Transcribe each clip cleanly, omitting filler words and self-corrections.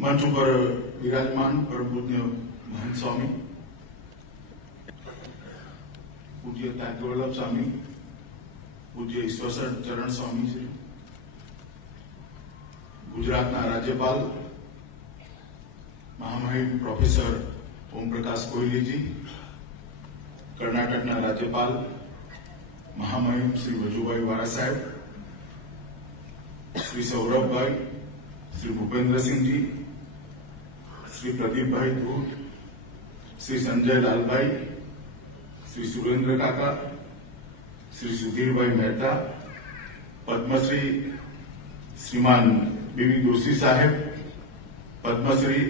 मंच पर विराजमान परम पूज्य महंत स्वामी पूज्य त्यागवल्लभ स्वामी पूज्य ईश्वर चरण स्वामी श्री गुजरातना राज्यपाल महामहिम प्रोफेसर ओम प्रकाश कोहली जी, कर्नाटकना राज्यपाल महामहिम श्री वजुभाई वारा साहेब, श्री सौरभ भाई, श्री भूपेन्द्र सिंह जी, श्री प्रदीप भाई धूत, श्री संजय लाल भाई, श्री सुरेंद्र काका, श्री सुधीर भाई मेहता, पद्मश्री श्रीमान बीवी दोषी साहेब, पद्मश्री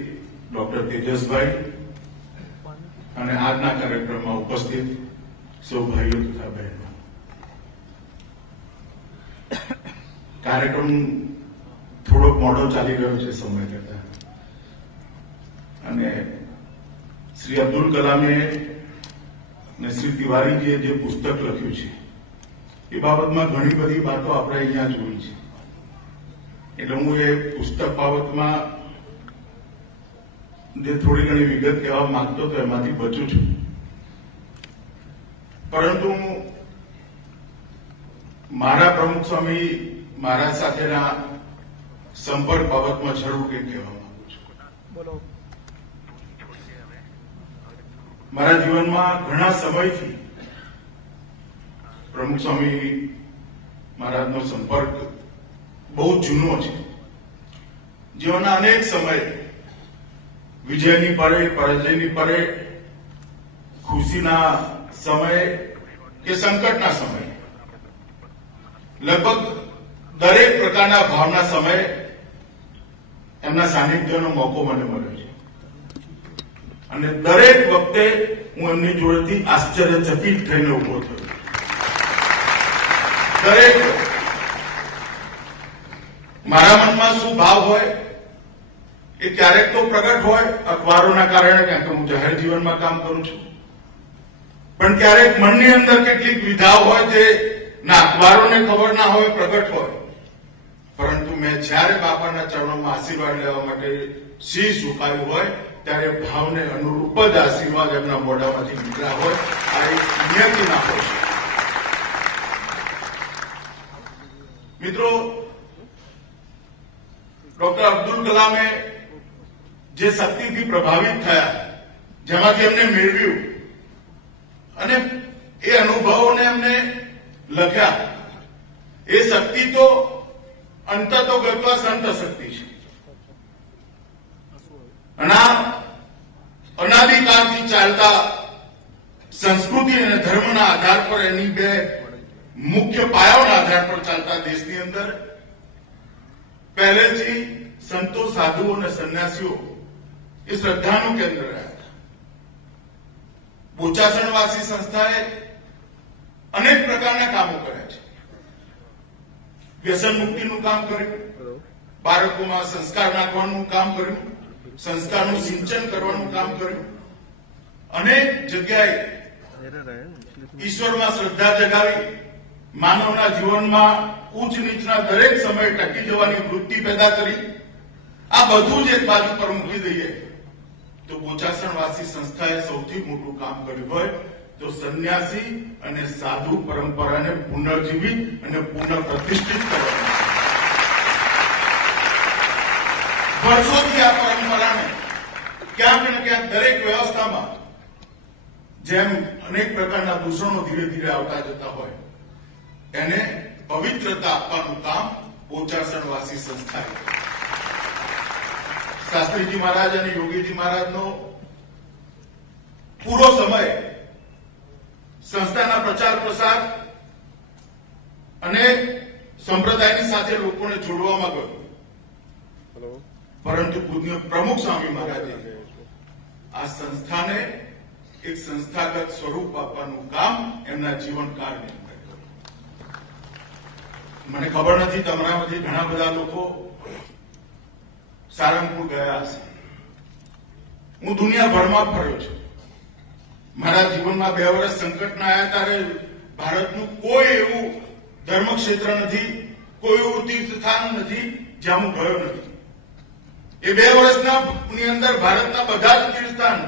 डॉक्टर तेजस भाई અને આજના કાર્યક્રમમાં ઉપસ્થિત સૌ ભાઈઓ તથા બહેનો, કાર્યક્રમ થોડોક મોડો ચાલી રહ્યો છે સમય કરતા, અને શ્રી અબ્દુલ કલામે અને શ્રી તિવારીજીએ જે પુસ્તક લખ્યું છે એ બાબતમાં ઘણી બધી વાતો આપણે અહીંયા જોઈ છે, એટલે હું એ પુસ્તક બાબતમાં જે થોડી ઘણી વિગત કહેવા માંગતો હતો એમાંથી બચું છું, પરંતુ મારા પ્રમુખ સ્વામી महाराज સાથેના સંપર્ક બાબતમાં જરૂર કંઈક કહેવા માંગુ છું। મારા જીવનમાં ઘણા સમયથી પ્રમુખ સ્વામી મહારાજનો સંપર્ક બહુ જૂનો છે। જીવનના અનેક સમય વિજયની પરે, પરાજયની પરે, ખુશીના સમય કે સંકટના સમય, લગભગ દરેક પ્રકારના ભાવના સમય એમના સાનિધ્યનો મોકો મને મળ્યો છે, અને દરેક વખતે હું એમની જોડેથી આશ્ચર્યચકિત થઈને ઉભો થયો। દરેક મારા મનમાં શું ભાવ હોય એ ક્યારેક તો પ્રગટ હોય અખબારોના કારણે, કારણ કે હું જાહેર જીવનમાં કામ કરું છું, પણ ક્યારેક મનની અંદર કેટલીક વિધાઓ હોય જે ના અખબારોને ખબર ના હોય, પ્રગટ હોય, પરંતુ મેં જ્યારે બાપાના ચરણોમાં આશીર્વાદ લેવા માટે શીશ ઝુકાવ્યું હોય ત્યારે ભાવને અનુરૂપ જ આશીર્વાદ એમના મોઢામાંથી નીકળ્યા હોય। આ એક નિયતિના હોય છે। મિત્રો, ડોક્ટર અબ્દુલ કલામે જે શક્તિથી પ્રભાવિત થયા, જેમાંથી એમને મેળવ્યું અને એ અનુભવોને એમને લખ્યા, એ શક્તિ તો અંત તો ગત્વા સંત શક્તિ છે, અને અનાદિકાળથી ચાલતા સંસ્કૃતિ અને ધર્મના આધાર પર, એની બે મુખ્ય પાયાઓના આધાર પર ચાલતા દેશની અંદર પહેલેથી સંતો, સાધુઓ અને સંન્યાસીઓ એ શ્રદ્ધાનું કેન્દ્ર રહ્યા હતા। બોચાસણવાસી સંસ્થાએ અનેક પ્રકારના કામો કર્યા છે। વ્યસન મુક્તિનું કામ કર્યું, બાળકોમાં સંસ્કાર નાખવાનું કામ કર્યું, સંસ્કારનું સિંચન કરવાનું કામ કર્યું, અનેક જગ્યાએ ઈશ્વરમાં શ્રદ્ધા જગાવી માનવના જીવનમાં ઉચ્ચ નીચના દરેક સમયે ટકી જવાની વૃત્તિ પેદા કરી। આ બધું જ એક બાજુ પર મૂકી દઈએ તો બોચાસણવાસી સંસ્થાએ સૌથી મોટું કામ કર્યું હોય તો સંન્યાસી અને સાધુ પરંપરાને પુનર્જીવિત અને પુનઃપ્રતિષ્ઠિત કરવાની। વર્ષોથી આ પરંપરાને ક્યાંક ને ક્યાંક દરેક વ્યવસ્થામાં જેમ અનેક પ્રકારના દૂષણો ધીરે ધીરે આવતા જતા હોય એને પવિત્રતા આપવાનું કામ બોચાસણવાસી સંસ્થાએ। શાસ્ત્રીજી મહારાજ અને યોગીજી મહારાજનો પૂરો સમય સંસ્થાના પ્રચાર પ્રસાર અને સંપ્રદાયની સાથે લોકોને જોડવામાં ગયો, પરંતુ પૂજ્ય પ્રમુખ સ્વામી મહારાજે આ સંસ્થાને એક સંસ્થાગત સ્વરૂપ આપવાનું કામ એમના જીવનકાળની અંદર કર્યું। મને ખબર નથી તમારામાંથી ઘણા બધા લોકો સારંગપુર ગયા હશે। હું દુનિયાભરમાં ફર્યો છું। મારા જીવનમાં 2 વર્ષ સંકટના આવ્યા ત્યારે ભારતનું કોઈ એવું ધર્મક્ષેત્ર નથી, કોઈ એવું તીર્થસ્થાન નથી જ્યાં હું ગયો નથી। એ 2 વર્ષની અંદર ભારતના બધા જ તીર્થસ્થાન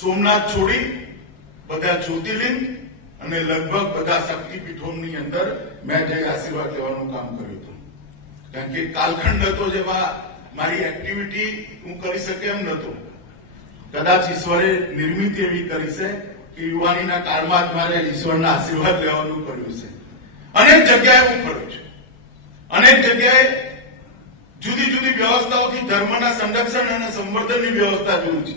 સોમનાથ છોડી બધા જ્યોતિર્લિંગ અને લગભગ બધા શક્તિપીઠોની અંદર મેં જઈ આશીર્વાદ લેવાનું કામ કર્યું હતું. કારણ કે કાલખંડ હતો જેમાં મારી એક્ટિવિટી હું કરી શકે એમ નતો. કદાચ ઈશ્વરે નિર્મિત એવી કરી છે કે યુવાનીના કાળમાં જ મારે ઈશ્વરના આશીર્વાદ લેવાનું કર્યું છે. અનેક જગ્યાએ હું ફર્યો છું. અનેક જગ્યાએ જુદી જુદી વ્યવસ્થાઓથી ધર્મના સંરક્ષણ અને સંવર્ધનની વ્યવસ્થા જોઈ છે.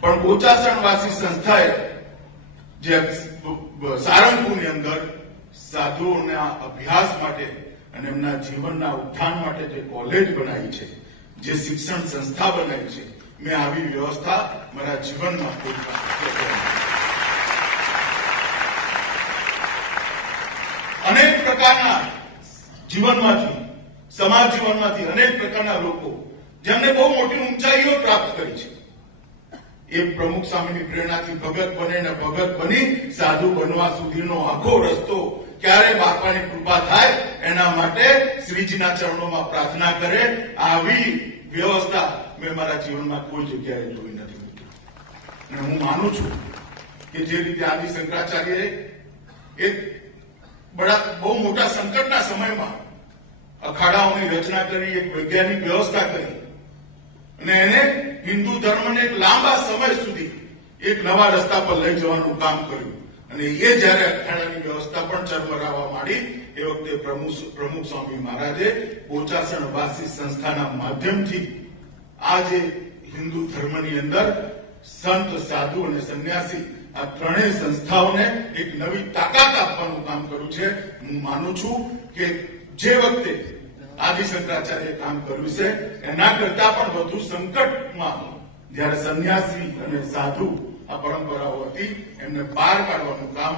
પણ બોચાસણવાસી સંસ્થાએ જે સારંગપુરની અંદર સાધુઓના અભ્યાસ માટે અને એમના જીવનના ઉત્થાન માટે જે કોલેજ બનાવી છે, જે શિક્ષણ સંસ્થા બનાવી છે, મેં આવી વ્યવસ્થા મારા જીવનમાં અનેક પ્રકારના જીવનમાંથી, સમાજ જીવનમાંથી અનેક પ્રકારના લોકો જેમને બહુ મોટી ઊંચાઈઓ પ્રાપ્ત કરી છે, એ પ્રમુખ સ્વામીની પ્રેરણાથી ભગત બને અને ભગત બની સાધુ બનવા સુધીનો આખો રસ્તો ક્યારે બાપાની કૃપા થાય એના માટે શ્રીજીના ચરણોમાં પ્રાર્થના કરે. આવી વ્યવસ્થા મેં મારા જીવનમાં કોઈ જગ્યાએ જોઈ નથી. અને હું માનું છું કે જે રીતે આદિ શંકરાચાર્યએ એક બહુ મોટા સંકટના સમયમાં અખાડાઓની રચના કરી, એક વૈજ્ઞાનિક વ્યવસ્થા કરી અને એને હિન્દુ ધર્મને એક લાંબા સમય સુધી એક નવા રસ્તા પર લઈ જવાનું કામ કર્યું. અને એ જયારે અખાડાની વ્યવસ્થા પણ ચરમરાવા માંડી એ વખતે પ્રમુખ સ્વામી મહારાજે બોચાસણવાસી સંસ્થાના માધ્યમથી આજે હિન્દુ ધર્મની અંદર સંત, સાધુ અને સંન્યાસી આ ત્રણેય સંસ્થાઓને એક નવી તાકાત આપવાનું કામ કર્યું છે. હું માનું છું કે જે વખતે આદિ શંકરાચાર્યએ કામ કર્યું છે એના કરતા પણ વધુ સંકટમાં જયારે સંન્યાસી અને સાધુ આ પરંપરાઓ હતી એમને બહાર કાઢવાનું કામ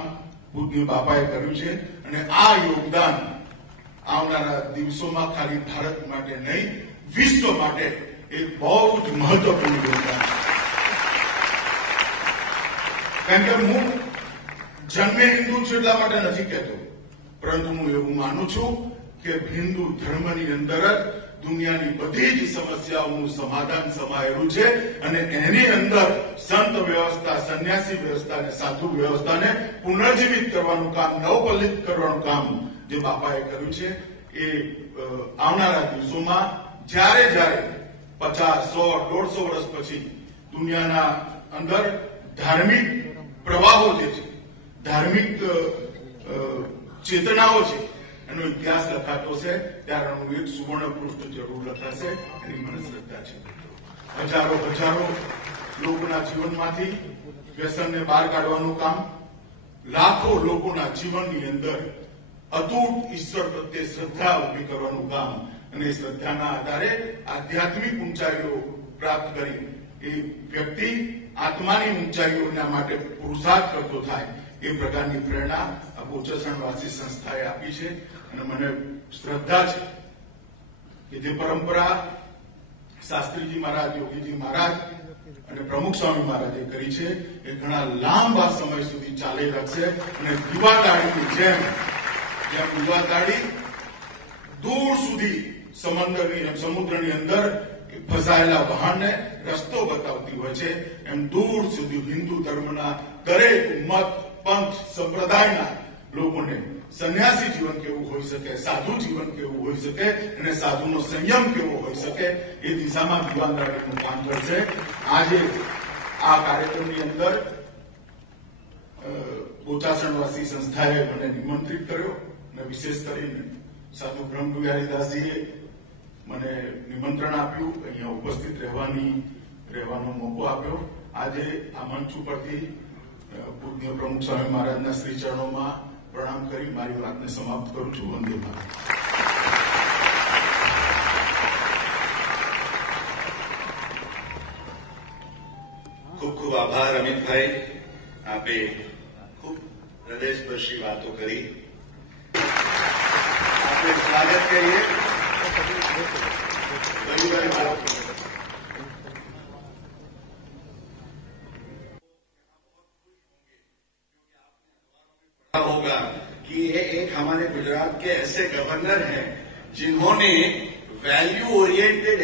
પૂજ્ય બાપાએ કર્યું છે. અને આ યોગદાન આવનારા દિવસોમાં ખાલી ભારત માટે નહીં, વિશ્વ માટે એક બહુ જ મહત્વપૂર્ણ યોગદાન છે. કારણ કે હું જન્મે હિન્દુ છું એટલા માટે નથી કહેતો, પરંતુ હું એવું માનું છું કે હિન્દુ ધર્મની અંદર જ દુનિયાની બધી જ સમસ્યાઓનું સમાધાન સમાયેલું છે. અને એની અંદર સંત વ્યવસ્થા, સંન્યાસી વ્યવસ્થા અને સાધુ વ્યવસ્થાને પુનર્જીવિત કરવાનું કામ, નવપલ્લિત કરવાનું કામ જે બાપાએ કર્યું છે એ આવનારા દિવસોમાં જ્યારે 50, 100, 150 વર્ષ પછી દુનિયાના અંદર ધાર્મિક પ્રવાહો જે છે, ધાર્મિક ચેતનાઓ છે, એનો ઇતિહાસ લખાતો છે ત્યારે એક સુવર્ણ પૃષ્ઠ જરૂર લખાશે એની મને શ્રદ્ધા છે. હજારો લોકોના જીવનમાંથી વ્યસનને બહાર કાઢવાનું કામ, લાખો લોકોના જીવનની અંદર અતૂટ ઈશ્વર પ્રત્યે શ્રદ્ધા ઉભી કરવાનું કામ અને એ શ્રદ્ધાના આધારે આધ્યાત્મિક ઊંચાઈઓ પ્રાપ્ત કરી એ વ્યક્તિ આત્માની ઊંચાઈઓના માટે પુરુષાર્થ કરતો થાય એ પ્રકારની પ્રેરણા આ બોચાસણવાસી સંસ્થાએ આપી છે. અને મને શ્રદ્ધા છે કે જે પરંપરા શાસ્ત્રીજી મહારાજ, યોગીજી મહારાજ અને પ્રમુખ સ્વામી મહારાજે કરી છે એ ઘણા લાંબા સમય સુધી ચાલી રાખશે. અને દીવાદાળીની જેમ દીવાદાળી દૂર સુધી સમુદ્રની અંદર ફસાયેલા વાહનને રસ્તો બતાવતી હોય છે, એમ દૂર સુધી હિન્દુ ધર્મના દરેક મત, પંથ, સંપ્રદાયના લોકોને સંન્યાસી જીવન કેવું હોઈ શકે, સાધુ જીવન કેવું હોઈ શકે અને સાધુનો સંયમ કેવો હોઈ શકે એ દિશામાં દીવાદાળીનું કામ કરશે. આજે આ કાર્યક્રમની અંદર બોચાસણવાસી સંસ્થાએ મને નિમંત્રિત કર્યો અને વિશેષ કરીને સાધુ બ્રહ્મવિહારીદાસજીએ મને નિમંત્રણ આપ્યું, અહીંયા ઉપસ્થિત રહેવાનો મોકો આપ્યો. આજે આ મંચ ઉપરથી પૂજ્ય પ્રમુખ સ્વામી મહારાજના શ્રી ચરણોમાં પ્રણામ કરી મારી વાતને સમાપ્ત કરું છું. વંદે માતરમ. ખૂબ ખૂબ આભાર અમિતભાઈ, આપે ખૂબ હૃદયસ્પર્શી વાતો કરી. આપણે સ્વાગત કરીએ होगा कि ये एक हमारे गुजरात के ऐसे गवर्नर हैं जिन्होंने वैल्यू ओरिएंटेड